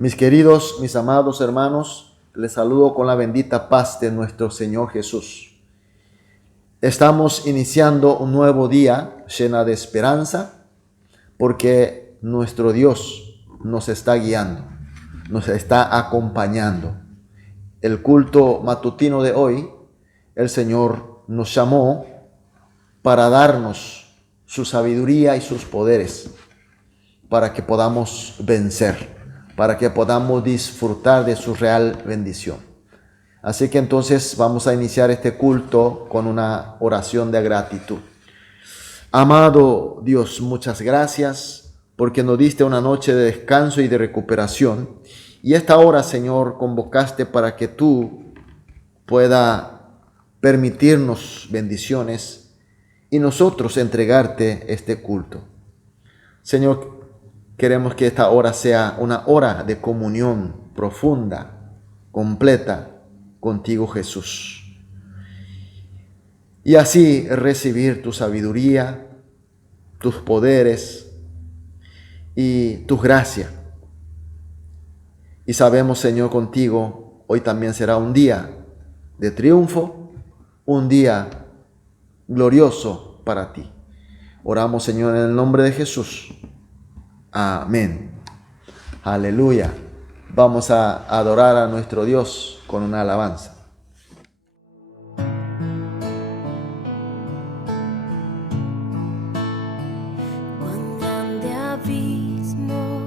Mis queridos, mis amados hermanos, les saludo con la bendita paz de nuestro Señor Jesús. Estamos iniciando un nuevo día llena de esperanza porque nuestro Dios nos está guiando, nos está acompañando. El culto matutino de hoy, el Señor nos llamó para darnos su sabiduría y sus poderes, para que podamos vencer, para que podamos disfrutar de su real bendición. Así que entonces vamos a iniciar este culto con una oración de gratitud. Amado Dios, muchas gracias porque nos diste una noche de descanso y de recuperación. Y esta hora, Señor, convocaste para que tú pueda permitirnos bendiciones y nosotros entregarte este culto. Señor, queremos que esta hora sea una hora de comunión profunda, completa contigo, Jesús. Y así recibir tu sabiduría, tus poderes y tu gracia. Y sabemos, Señor, contigo hoy también será un día de triunfo, un día glorioso para ti. Oramos, Señor, en el nombre de Jesús. Amén. Aleluya. Vamos a adorar a nuestro Dios con una alabanza. Cuán grande abismo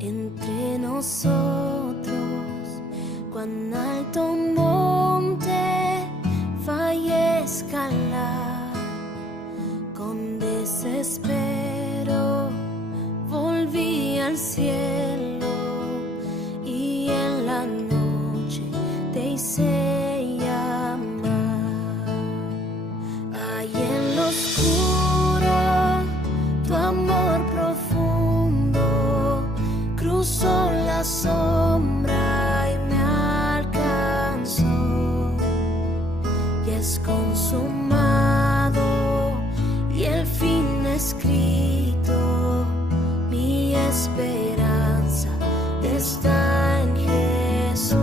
entre nosotros, cuán alto monte falla escalar, con desespero volví al cielo y en la noche te hice llamar. Ahí en lo oscuro tu amor profundo cruzó la sombra y me alcanzó. Y es consumado y el fin escrito. Mi esperanza está en Jesús.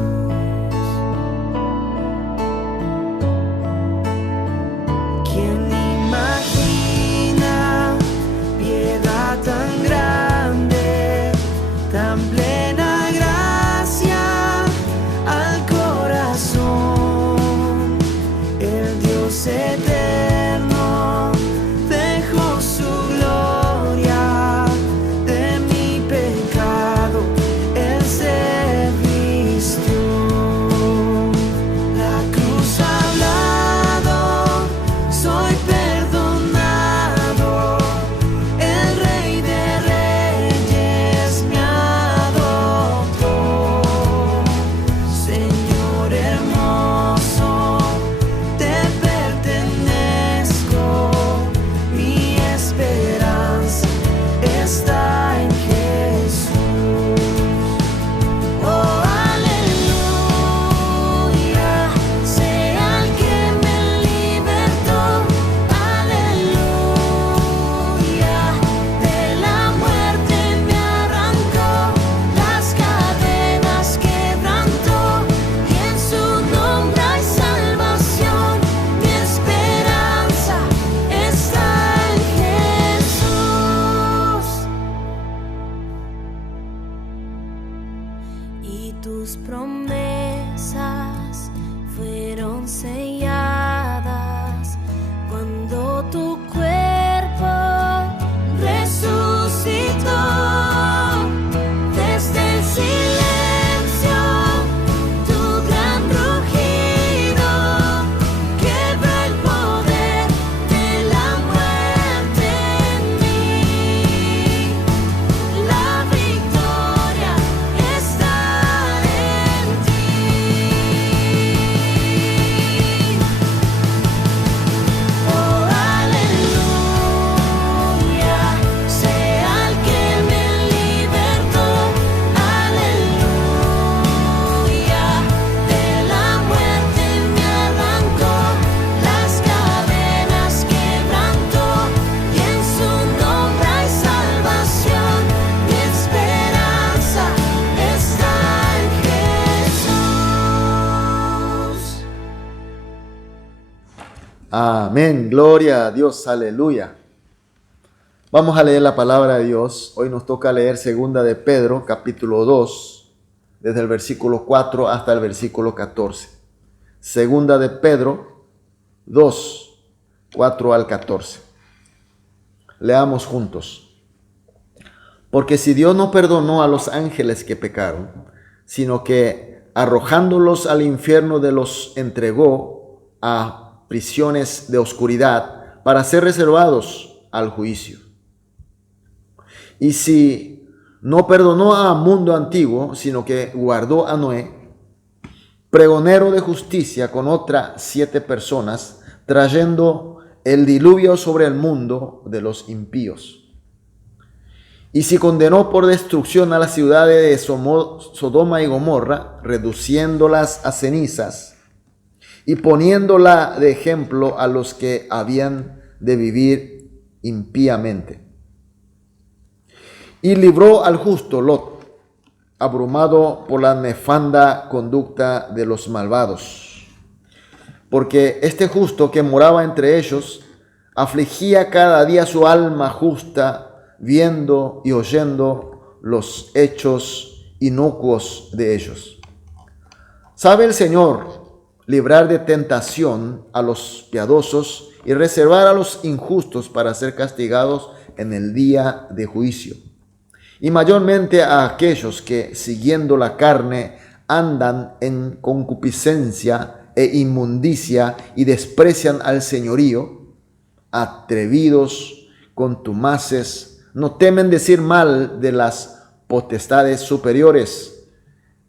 ¿Quién imagina piedad tan grande, tan plena gracia al corazón? El Dios eterno dejó su gloria, de mi pecado Él se vistió. La cruz ha hablado, soy perdonado, el Rey de Reyes me adoptó. Señor hermoso, te pertenezco, mi esperanza está en Jesús. Oh, aleluya, sea el que me libertó. Aleluya, de la muerte me arrancó, las cadenas quebrantó, y en su nombre hay salvación. Mi esperanza está en Jesús. Y tus promesas fueron selladas cuando tu cuerpo resucitó. Desde el silencio, tu gran rugido quebró el poder de la muerte en mí. La victoria está en ti. Amén. Gloria a Dios. Aleluya. Vamos a leer la palabra de Dios. Hoy nos toca leer segunda de Pedro, capítulo 2, desde el versículo 4 hasta el versículo 14. Segunda de Pedro 2, 4 al 14. Leamos juntos. Porque si Dios no perdonó a los ángeles que pecaron, sino que arrojándolos al infierno los entregó a prisiones de oscuridad para ser reservados al juicio. Y si no perdonó a mundo antiguo, sino que guardó a Noé, pregonero de justicia, con otras 7 personas, trayendo el diluvio sobre el mundo de los impíos. Y si condenó por destrucción a las ciudades de Sodoma y Gomorra, reduciéndolas a cenizas y poniéndola de ejemplo a los que habían de vivir impíamente. Y libró al justo Lot, abrumado por la nefanda conducta de los malvados. Porque este justo que moraba entre ellos afligía cada día su alma justa, viendo y oyendo los hechos inocuos de ellos. Sabe el Señor librar de tentación a los piadosos y reservar a los injustos para ser castigados en el día de juicio. Y mayormente a aquellos que, siguiendo la carne, andan en concupiscencia e inmundicia y desprecian al señorío, atrevidos, contumaces, no temen decir mal de las potestades superiores,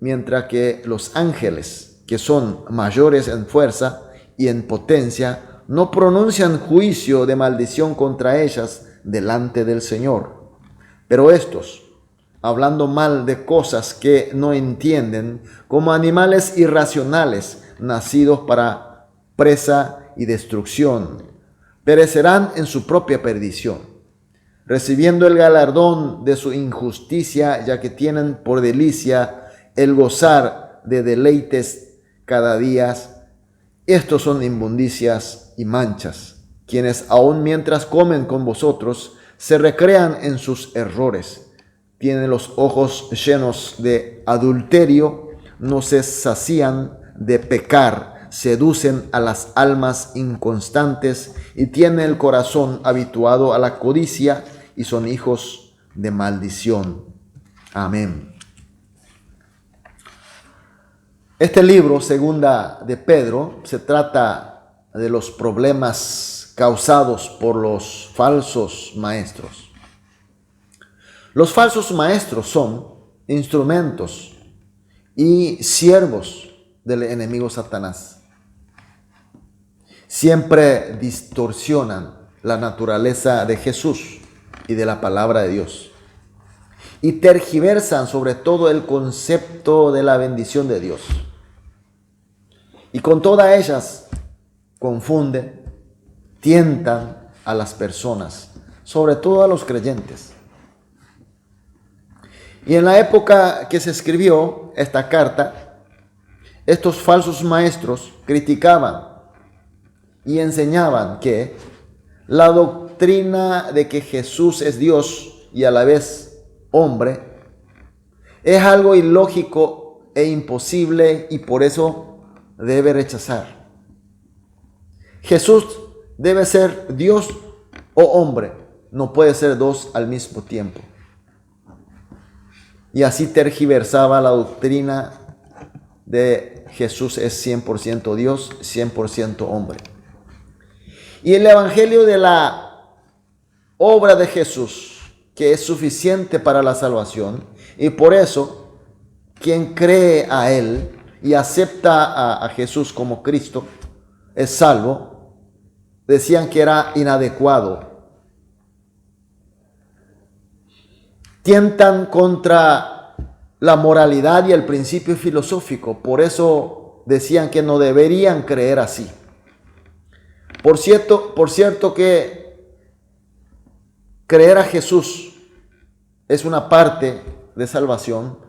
mientras que los ángeles, que son mayores en fuerza y en potencia, no pronuncian juicio de maldición contra ellas delante del Señor. Pero estos, hablando mal de cosas que no entienden, como animales irracionales, nacidos para presa y destrucción, perecerán en su propia perdición, recibiendo el galardón de su injusticia, ya que tienen por delicia el gozar de deleites cada día. Estos son inmundicias y manchas, quienes aun mientras comen con vosotros, se recrean en sus errores. Tienen los ojos llenos de adulterio, no se sacían de pecar, seducen a las almas inconstantes y tienen el corazón habituado a la codicia y son hijos de maldición. Amén. Este libro, segunda de Pedro, se trata de los problemas causados por los falsos maestros. Los falsos maestros son instrumentos y siervos del enemigo Satanás. Siempre distorsionan la naturaleza de Jesús y de la palabra de Dios. Y tergiversan sobre todo el concepto de la bendición de Dios. Y con todas ellas confunden, tientan a las personas, sobre todo a los creyentes. Y en la época que se escribió esta carta, estos falsos maestros criticaban y enseñaban que la doctrina de que Jesús es Dios y a la vez hombre es algo ilógico e imposible y por eso debe rechazar. Jesús debe ser Dios o hombre, no puede ser dos al mismo tiempo. Y así tergiversaba la doctrina de Jesús es 100% Dios, 100% hombre. Y el evangelio de la obra de Jesús, que es suficiente para la salvación, y por eso quien cree a Él y acepta a Jesús como Cristo es salvo, decían que era inadecuado. Tientan contra la moralidad y el principio filosófico. Por eso decían que no deberían creer así. Por cierto que creer a Jesús es una parte de salvación,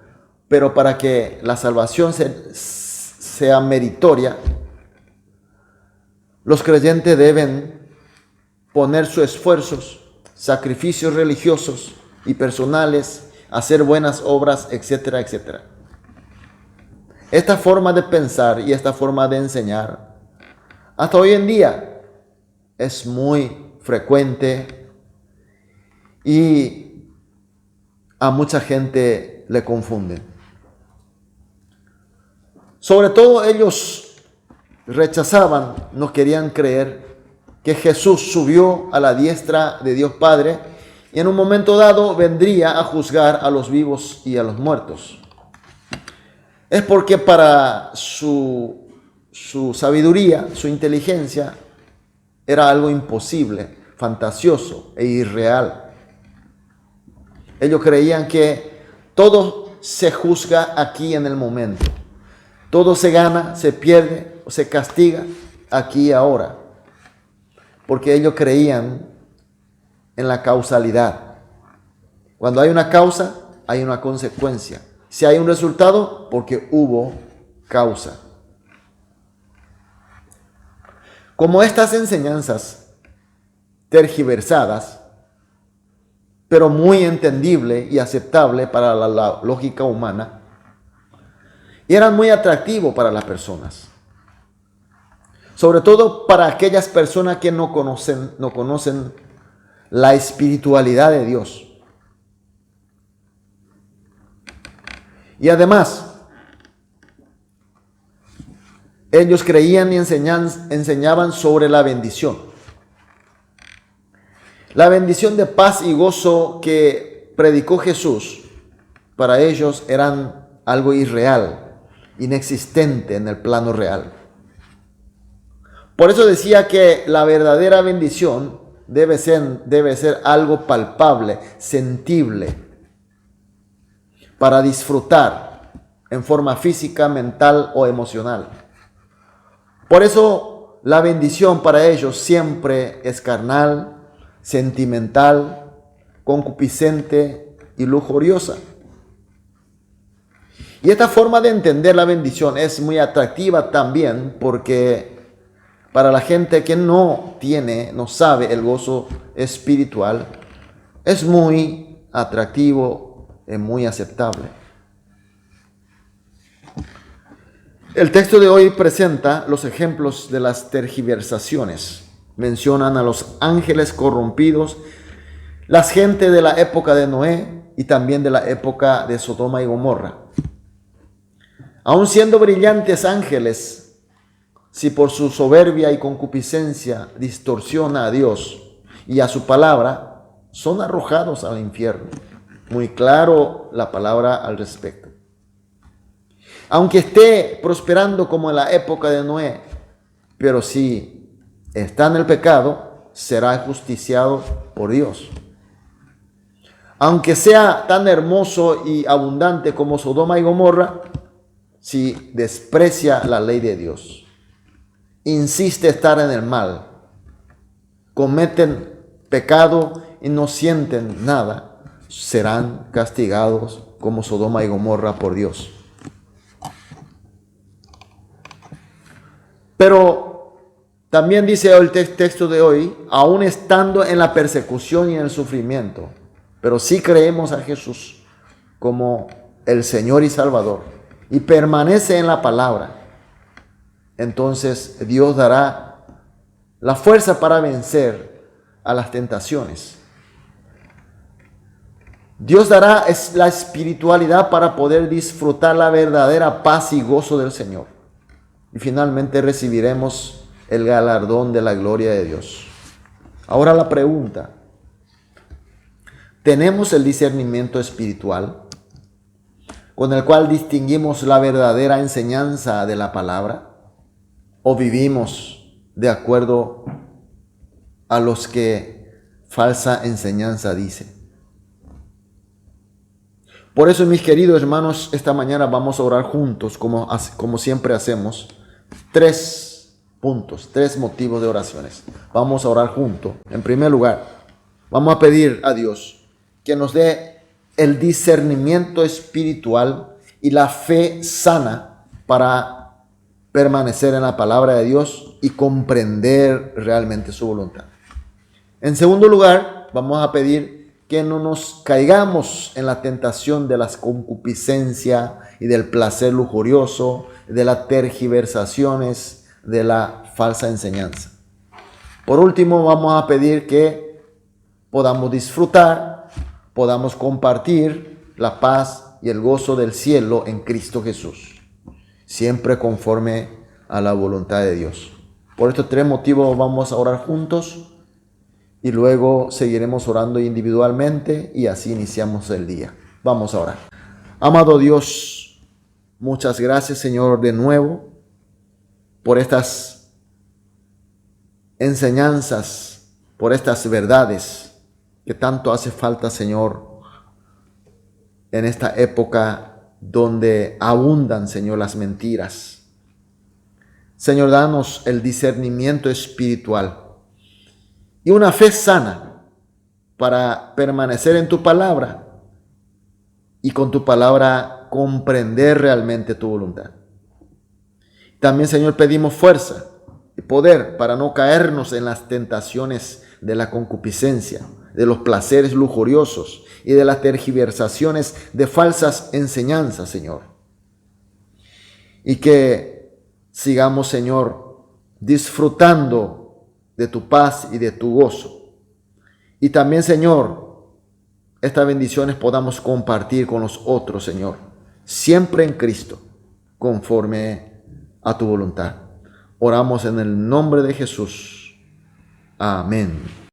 pero para que la salvación sea meritoria, los creyentes deben poner sus esfuerzos, sacrificios religiosos y personales, hacer buenas obras, etcétera, etcétera. Esta forma de pensar y esta forma de enseñar, hasta hoy en día, es muy frecuente y a mucha gente le confunden. Sobre todo ellos rechazaban, no querían creer que Jesús subió a la diestra de Dios Padre y en un momento dado vendría a juzgar a los vivos y a los muertos. Es porque para su sabiduría, su inteligencia, era algo imposible, fantasioso e irreal. Ellos creían que todo se juzga aquí en el momento. Todo se gana, se pierde o se castiga aquí y ahora. Porque ellos creían en la causalidad. Cuando hay una causa, hay una consecuencia. Si hay un resultado, porque hubo causa. Como estas enseñanzas tergiversadas, pero muy entendible y aceptable para la lógica humana, y eran muy atractivos para las personas. Sobre todo para aquellas personas que no conocen la espiritualidad de Dios. Y además, ellos creían y enseñaban sobre la bendición. La bendición de paz y gozo que predicó Jesús, para ellos eran algo irreal, inexistente en el plano real. Por eso decía que la verdadera bendición debe ser algo palpable, sentible, para disfrutar en forma física, mental o emocional. Por eso la bendición para ellos siempre es carnal, sentimental, concupiscente y lujuriosa. Y esta forma de entender la bendición es muy atractiva también porque para la gente que no sabe el gozo espiritual, es muy atractivo y muy aceptable. El texto de hoy presenta los ejemplos de las tergiversaciones. Mencionan a los ángeles corrompidos, las gentes de la época de Noé y también de la época de Sodoma y Gomorra. Aun siendo brillantes ángeles, si por su soberbia y concupiscencia distorsiona a Dios y a su palabra, son arrojados al infierno. Muy claro la palabra al respecto. Aunque esté prosperando como en la época de Noé, pero si está en el pecado, será justiciado por Dios. Aunque sea tan hermoso y abundante como Sodoma y Gomorra, si desprecia la ley de Dios, insiste estar en el mal, cometen pecado y no sienten nada, serán castigados como Sodoma y Gomorra por Dios. Pero también dice el texto de hoy, aún estando en la persecución y en el sufrimiento, pero si creemos a Jesús como el Señor y Salvador y permanece en la palabra, entonces Dios dará la fuerza para vencer a las tentaciones. Dios dará la espiritualidad para poder disfrutar la verdadera paz y gozo del Señor. Y finalmente recibiremos el galardón de la gloria de Dios. Ahora la pregunta: ¿tenemos el discernimiento espiritual con el cual distinguimos la verdadera enseñanza de la palabra? ¿O vivimos de acuerdo a los que falsa enseñanza dice? Por eso, mis queridos hermanos, esta mañana vamos a orar juntos, como siempre hacemos. 3 puntos, 3 motivos de oraciones. Vamos a orar juntos. En primer lugar, vamos a pedir a Dios que nos dé el discernimiento espiritual y la fe sana para permanecer en la palabra de Dios y comprender realmente su voluntad. En segundo lugar, vamos a pedir que no nos caigamos en la tentación de las concupiscencias y del placer lujurioso, de las tergiversaciones, de la falsa enseñanza. Por último, vamos a pedir que podamos disfrutar, podamos compartir la paz y el gozo del cielo en Cristo Jesús, siempre conforme a la voluntad de Dios. Por estos tres motivos vamos a orar juntos y luego seguiremos orando individualmente y así iniciamos el día. Vamos a orar. Amado Dios, muchas gracias, Señor, de nuevo por estas enseñanzas, por estas verdades que tanto hace falta, Señor, en esta época donde abundan, Señor, las mentiras. Señor, danos el discernimiento espiritual y una fe sana para permanecer en tu palabra y con tu palabra comprender realmente tu voluntad. También, Señor, pedimos fuerza y poder para no caernos en las tentaciones de la concupiscencia, de los placeres lujuriosos y de las tergiversaciones de falsas enseñanzas, Señor. Y que sigamos, Señor, disfrutando de tu paz y de tu gozo. Y también, Señor, estas bendiciones podamos compartir con los otros, Señor, siempre en Cristo, conforme a tu voluntad. Oramos en el nombre de Jesús. Amén.